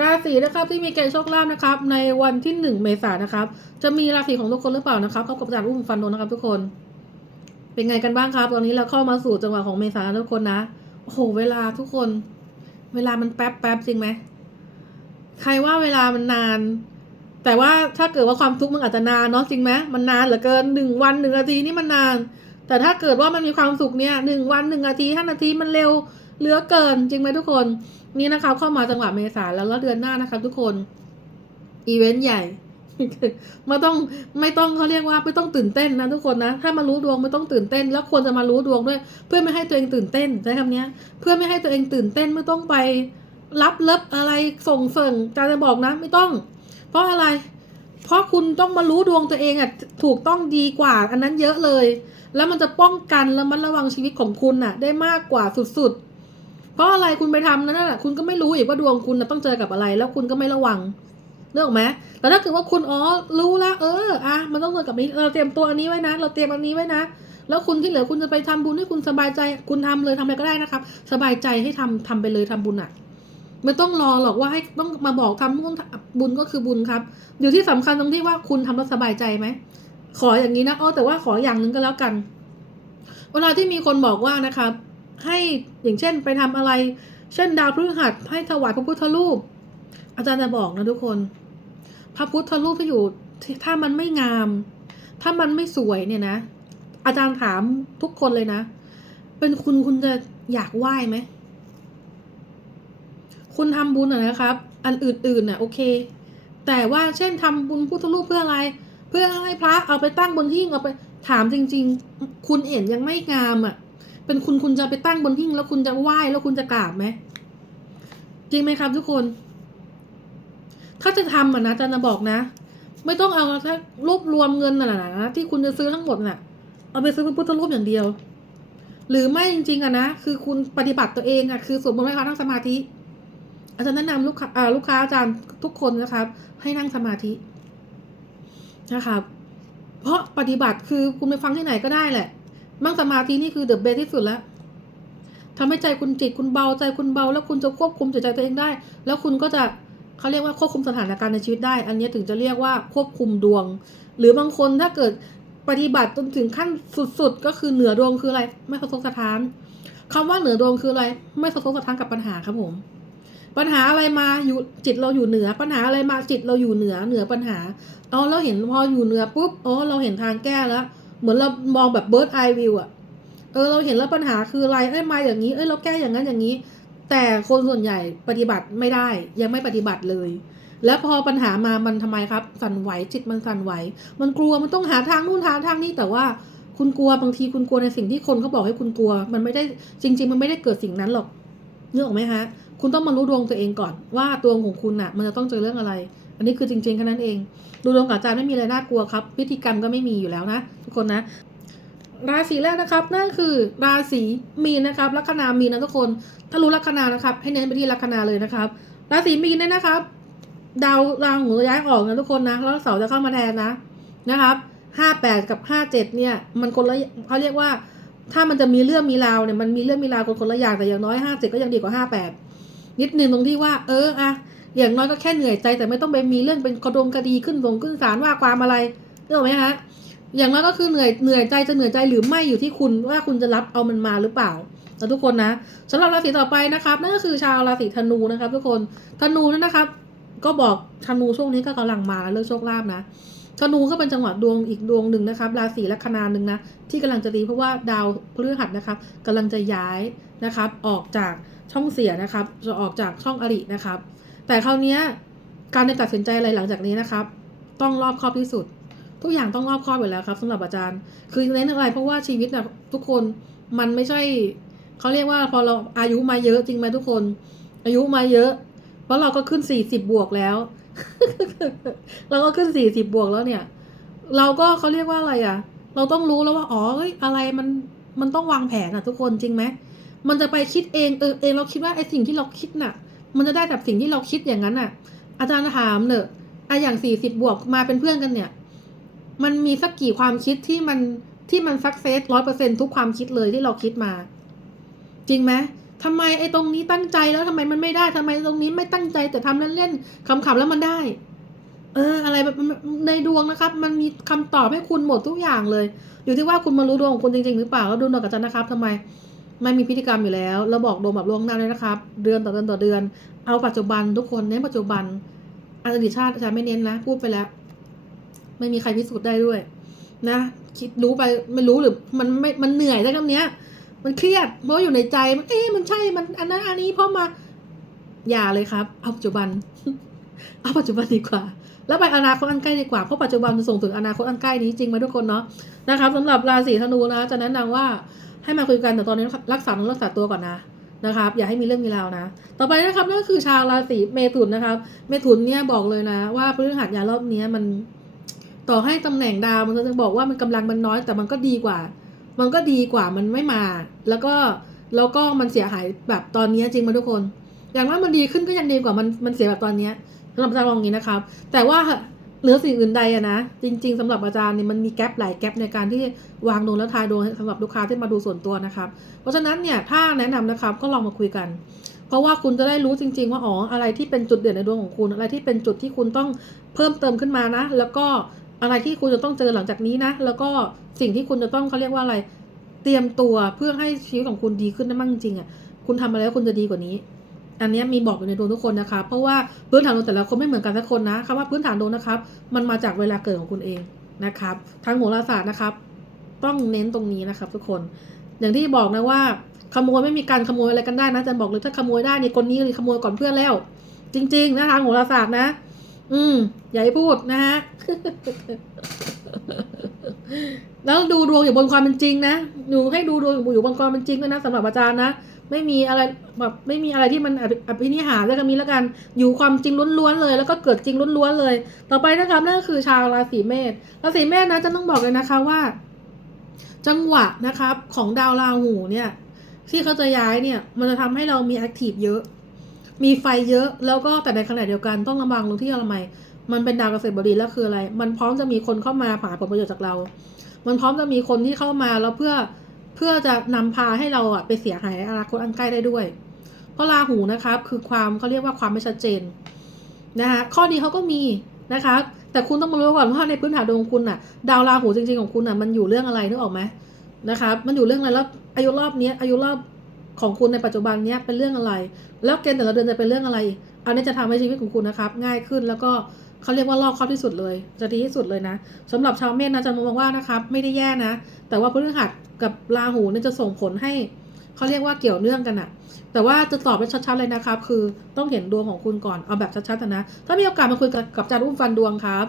ราศีนะครับที่มีเกณฑ์โชคลาภนะครับ ในวันที่หนึ่งเมษายนนะครับ จะมีราศีของทุกคนหรือเปล่านะครับเข้ากับอาจารย์อุ้มฟันโนนะครับ ทุกคน เป็นไงกันบ้างครับ ตอนนี้เราเข้ามาสู่จังหวะของเมษายนทุกคนนะโอ้โหเวลาทุกคน เวลามันแป๊บแป๊บจริงไหมใครว่าเวลามันนาน แต่ว่าถ้าเกิดว่าความทุกข์มันอาจจะนานเนาะจริงไหมมันนานเหลือเกินหนึ่งวันหนึ่งนาทีนี่มันนาน แต่ถ้าเกิดว่ามันมีความสุขเนี่ยหนึ่งวันหนึ่งนาทีห้านาทีมันเร็วเหลือเกินจริงไหมทุกคน นี่นะคะเข้ามาจังหวะเมษาแล้วแล้วเดือนหน้านะคะทุกคนอีเวนต์ใหญ่ไม่ต้องไม่ต้องเขาเรียกว่าไม่ต้องตื่นเต้นนะทุกคนนะ ถ้ามารู้ดวงไม่ต้องตื่นเต้น แล้วควรจะมารู้ดวงด้วย เพื่อไม่ให้ตัวเองตื่นเต้นใช้คำนี้เพื่อไม่ให้ตัวเองตื่นเต้นไม่ต้องไปรับเลิบอะไรส่งเสริงจะจะบอกนะ ไม่ต้อง เพราะอะไร เพราะคุณต้องมารู้ดวงตัวเองอะถูกต้องดีกว่า อันนั้นเยอะเลย แล้วมันจะป้องกันและมันระวังชีวิตของคุณน่ะ ได้มากกว่าสุดๆ เพราะอะไรคุณไปทำนั่นน่ะคุณก็ไม่รู้อีกว่าดวงคุณนะต้องเจอกับอะไร แล้วคุณก็ไม่ระวังเรื่องไหมแต่ถ้าเกิดว่าคุณอ๋อรู้แล้วเอออะมันต้องเจอกับนี้เราเตรียมตัวอันนี้ไว้นะ เราเตรียมอันนี้ไว้นะแล้วคุณที่เหลือคุณจะไปทำบุญให้คุณสบายใจ คุณทำเลยทำอะไรก็ได้นะครับ สบายใจให้ทำทำไปเลยทำบุญอะไม่ต้องรอหรอกว่าให้ต้องมาบอกทำบุญบุญก็คือบุญครับ อยู่ที่สำคัญตรงที่ว่าคุณทำแล้วสบายใจไหมขออย่างนี้นะอ๋อแต่ว่าขออย่างหนึ่งก็แล้วกัน เวลาที่มีคนบอกว่านะครับ ให้อย่างเช่นไปทำอะไร เช่นดาวพฤหัสให้ถวายพระพุทธรูป อาจารย์จะบอกนะทุกคน พระพุทธรูปที่อยู่ถ้ามันไม่งาม ถ้ามันไม่สวยเนี่ยนะ อาจารย์ถามทุกคนเลยนะ เป็นคุณคุณจะอยากไหว้ไหมคุณทำบุญอะนะครับ อันอื่นๆน่ะโอเค แต่ว่าเช่นทำบุญพุทธรูปเพื่ออะไร เพื่อให้พระเอาไปตั้งบนหิ้งเอาไปถามจริง ๆ คุณเห็นยังไม่งามอะ่ะ เป็นคุณคุณจะไปตั้งบนหิ้งแล้วคุณจะไหว้แล้วคุณจะกราบไหมจริงไหมครับ ทุกคน ถ้าจะทำอะนะอาจารย์จะบอกนะ ไม่ต้องเอาถ้ารวบรวมเงินน่ะนะที่คุณจะซื้อทั้งหมดน่ะ เอาไปซื้อพระพุทธรูปอย่างเดียว หรือไม่จริงๆอะนะคือคุณปฏิบัติตัวเองอะคือสวดมนต์ให้พระนั่งสมาธิ อาจารย์แนะนำลูกค้าอาลูกค้าอาจารย์ทุกคนนะครับ ให้นั่งสมาธินะครับเพราะปฏิบัติคือคุณไปฟังที่ไหนก็ได้แหละ นั่งสมาธินี่คือเดอะเบสที่สุดแล้วทำให้ใจคุณจิตคุณเบาใจคุณเบา แล้วคุณจะควบคุมจิตใจตัวเองได้ แล้วคุณก็จะเขาเรียกว่าควบคุมสถานการณ์ในชีวิตได้ อันนี้ถึงจะเรียกว่าควบคุมดวง หรือบางคนถ้าเกิดปฏิบัติจนถึงขั้นสุดๆ ก็คือเหนือดวงคืออะไร ไม่สะทกสะท้านคำว่าเหนือดวงคืออะไร ไม่สะทกสะท้านกับปัญหาครับผม ปัญหาอะไรมาอยู่จิตเราอยู่เหนือ ปัญหาอะไรมาจิตเราอยู่เหนือเหนือปัญหาอ๋อเราเห็นพออยู่เหนือปุ๊บอ๋อเราเห็นทางแก้แล้ว เหมือนเรามองแบบเบิร์ดไอวิวอะเออเราเห็นแล้วปัญหาคืออะไรเอ้ยมาอย่างนี้ เอ้ยเราแก้อย่างนั้นอย่างนี้ แต่คนส่วนใหญ่ปฏิบัติไม่ได้ ยังไม่ปฏิบัติเลย แล้วพอปัญหามามันทำไมครับ สั่นไหวจิตมันสั่นไหว มันกลัวมันต้องหาทางนู่นหาทางนี้แต่ว่าคุณกลัวบางทีคุณกลัวในสิ่งที่คนเขาบอกให้คุณกลัว มันไม่ได้จริง ๆ มันไม่ได้เกิดสิ่งนั้นหรอกนึกออกไหมฮะ คุณต้องมารู้ดวงตัวเองก่อนว่าดวงของคุณน่ะ มันจะต้องเจอเรื่องอะไร อันนี้คือจริงๆแค่นั้นเอง ดูดวงกับอาจารย์ไม่มีอะไรน่ากลัวครับ พิธีกรรมก็ไม่มีอยู่แล้วนะ ทุกคนนะ ราศีแรกนะครับนั่นคือราศีมีนนะครับ ลัคนามีนนะทุกคน ถ้ารู้ลัคนานะครับ ให้เน้นไปที่ลัคนาเลยนะครับ ราศีมีนเนี่ยนะครับ ดาวราหูย้ายออกนะทุกคนนะ แล้วเสาจะเข้ามาแทนนะนะครับห้าแปดกับห้าเจ็ดเนี่ย มันคนละเขาเรียกว่าถ้ามันจะมีเรื่องมีราวเนี่ยมันมีเรื่องมีราวคนคนละอย่างแต่อย่างน้อยห้าเจ็ดก็ยังดีกว่าห้าแปด นิดนึงตรงที่ว่า เอออะอย่างน้อยก็แค่เหนื่อยใจแต่ไม่ต้องไปมีเรื่องเป็นกระดงคดีขึ้นลงขึ้นศาลว่าความอะไรนึกออกไหมฮะอย่างน้อยก็คือเหนื่อยเหนื่อยใจจะเหนื่อยใจหรือไม่อยู่ที่คุณว่าคุณจะรับเอามันมาหรือเปล่าแล้วทุกคนนะสำหรับราศีต่อไปนะครับนั่นก็คือชาวราศีธนูนะครับ ทุกคนธนูนั่นนะครับ ก็บอกธนูช่วงนี้ก็กำลังมาเรื่องโชคลาภนะธนูก็เป็นจังหวะดวงอีกดวงหนึ่งนะครับ ราศีลัคนาหนึ่งนะที่กำลังจะดีเพราะว่าดาวพฤหัสนะครับกำลังจะย้ายนะครับ ออกจาก ช่องเสียนะครับ จะออกจากช่องอรินะครับ แต่คราวนี้การตัดสินใจอะไรหลังจากนี้นะครับ ต้องรอบคอบที่สุด ทุกอย่างต้องรอบคอบอยู่แล้วครับสำหรับอาจารย์ คือเน้นอะไรเพราะว่าชีวิตนะทุกคนมันไม่ใช่เขาเรียกว่าพอเราอายุมาเยอะจริงไหมทุกคน อายุมาเยอะ เพราะเราก็ขึ้นสี่สิบบวกแล้ว เราก็ขึ้นสี่สิบบวกแล้วเนี่ย เราก็เขาเรียกว่าอะไรอะ เราต้องรู้แล้วว่าอ๋ออะไรมันมันต้องวางแผนอะทุกคนจริงไหม มันจะไปคิดเองเออเองเราคิดว่าไอ้สิ่งที่เราคิดน่ะ มันจะได้แบบสิ่งที่เราคิดอย่างนั้นน่ะ อาจารย์ถามเนอะอะอย่างสี่สิบบวกมาเป็นเพื่อนกันเนี่ย มันมีสักกี่ความคิดที่มันที่มันสักเซสร้อยเปอร์เซ็นทุกความคิดเลยที่เราคิดมา จริงไหมทำไมไอ้ตรงนี้ตั้งใจแล้วทำไมมันไม่ได้ทำไมตรงนี้ไม่ตั้งใจแต่ทำเล่นๆขำๆแล้วมันได้ เออ อะไรแบบในดวงนะครับ มันมีคำตอบให้คุณหมดทุกอย่างเลย อยู่ที่ว่าคุณมารู้ดวงของคุณจริงๆหรือเปล่าแล้วดูหน่อยกับจันนะครับทำไม ไม่มีพิธีกรรมอยู่แล้วแล้วบอกดวงแบบล่วงหน้าเลยนะครับ เดือนต่อเดือนต่อเดือน เอาปัจจุบันทุกคนเน้นปัจจุบันอดีตชาติอาจารย์ไม่เน้นนะ พูดไปแล้ว ไม่มีใครพิสูจน์ได้ด้วย นะ คิดรู้ไปไม่รู้หรือมันไม่มันเหนื่อยแล้วคำนี้ยมันเครียดเพราะอยู่ในใจมันเอ๊ะมันใช่มันอันนั้นอันนี้เพราะมาอย่าเลยครับ เอาปัจจุบัน เอาปัจจุบันดีกว่า แล้วไปอนาคตอันใกล้ดีกว่า เพราะปัจจุบันมันส่งถึงอนาคตอันใกล้นี้จริงไหมทุกคนเนาะนะครับสำหรับราศีธนูนะจะแนะนำว่า ให้มาคุยกันแต่ตอนนี้รักษาต้องรักษาตัวก่อนนะนะครับ อย่าให้มีเรื่องมีราวนะ ต่อไปนะครับนั่นก็คือชาวราศีเมถุนนะครับ เมถุนเนี่ยบอกเลยนะ ว่าพฤหัสยารอบเนี้ยมันต่อให้ตำแหน่งดาวมันจะบอกว่ามันกำลังมันน้อยแต่มันก็ดีกว่า มันก็ดีกว่ามันไม่มา แล้วก็แล้วก็มันเสียหายแบบตอนนี้จริงไหมาทุกคน อย่างนั้นมันดีขึ้นก็ยังดีกว่ามันมันเสียแบบตอนนี้สำหรับอาจารย์มองนี้นะครับ แต่ว่า เหนือสิ่งอื่นใดอะนะ จริง ๆสำหรับอาจารย์เนี่ยมันมีแกลบหลายแกลบในการที่วางดวงและทายดวงสำหรับลูกค้าที่มาดูส่วนตัวนะครับ เพราะฉะนั้นเนี่ยถ้าแนะนำนะครับก็ลองมาคุยกัน เพราะว่าคุณจะได้รู้จริง ๆ ว่าอ๋ออะไรที่เป็นจุดเด่นในดวงของคุณ อะไรที่เป็นจุดที่คุณต้องเพิ่มเติมขึ้นมานะ แล้วก็อะไรที่คุณจะต้องเจอหลังจากนี้นะ แล้วก็สิ่งที่คุณจะต้องเขาเรียกว่าอะไร เตรียมตัวเพื่อให้ชีวิตของคุณดีขึ้นได้มากจริงอะคุณทำอะไรแล้วคุณจะดีกว่านี้ อันนี้มีบอกอยู่ในดวงทุกคนนะคะ เพราะว่าพื้นฐานดวงแต่ละคนไม่เหมือนกันทุกคนนะคำว่าพื้นฐานดวงนะครับ มันมาจากเวลาเกิดของคุณเองนะครับ ทางโหราศาสตร์นะครับ ต้องเน้นตรงนี้นะครับ ทุกคน อย่างที่บอกนะว่า ขโมยไม่มีการขโมยอะไรกันได้นะจันบอกเลยถ้าขโมยได้เนี่ยคนนี้เลยขโมยก่อนเพื่อนแล้ว จริง ๆ นะทางโหราศาสตร์นะ อืมอย่าให้พูดนะฮะแล้วดูดวงอยู่บนความเป็นจริงนะหนูให้ดูดวงอยู่บนความเป็นจริงด้วยนะสำหรับอาจารย์นะ ไม่มีอะไรแบบไม่มีอะไรที่มันอภินิหารแล้วก็มีแล้วกันอยู่ความจริงล้วนๆเลย แล้วก็เกิดจริงล้วนๆเลย ต่อไปนะครับนั่นก็คือชาวราศีเมษราศีเมษนะจะต้องบอกเลยนะคะว่า จังหวะนะครับของดาวราหูเนี่ย ที่เขาจะย้ายเนี่ย มันจะทำให้เรามีแอคทีฟเยอะ มีไฟเยอะ แล้วก็แต่ในขณะเดียวกันต้องระวังตรงที่อะไรมันเป็นดาวเกษตรบดีแล้วคืออะไร มันพร้อมจะมีคนเข้ามาหาผลประโยชน์จากเรา มันพร้อมจะมีคนที่เข้ามาแล้วเพื่อ เพื่อจะนำพาให้เราอะไปเสียหายในอนาคตอันใกล้ได้ด้วย เพราะราหูนะครับคือความเขาเรียกว่าความไม่ชัดเจนนะคะข้อดีเขาก็มีนะคะแต่คุณต้องมารู้ก่อนว่าในพื้นฐานดวงคุณอะดาวราหูจริงๆของคุณอะมันอยู่เรื่องอะไรนึกออกไหมนะครับมันอยู่เรื่องอะไรแล้วอายุรอบนี้อายุรอบของคุณในปัจจุบันเนี้ยเป็นเรื่องอะไร แล้วเกณฑ์แต่ละเดือนจะเป็นเรื่องอะไร อันนี้จะทำให้ชีวิตของคุณนะครับ ง่ายขึ้นแล้วก็ เขาเรียกว่ารอบครอบที่สุดเลย จะดีที่สุดเลยนะสำหรับชาวเมษนะจะมองว่านะครับ ไม่ได้แย่นะ แต่ว่าพฤหัสกับราหูเนี่ยจะส่งผลให้เขาเรียกว่าเกี่ยวเนื่องกันอะแต่ว่าจะตอบไปชัดๆเลยนะครับ คือต้องเห็นดวงของคุณก่อนเอาแบบชัดๆนะ ถ้ามีโอกาสมาคุยกับกับอาจารย์อุ้มฟันดวงครับ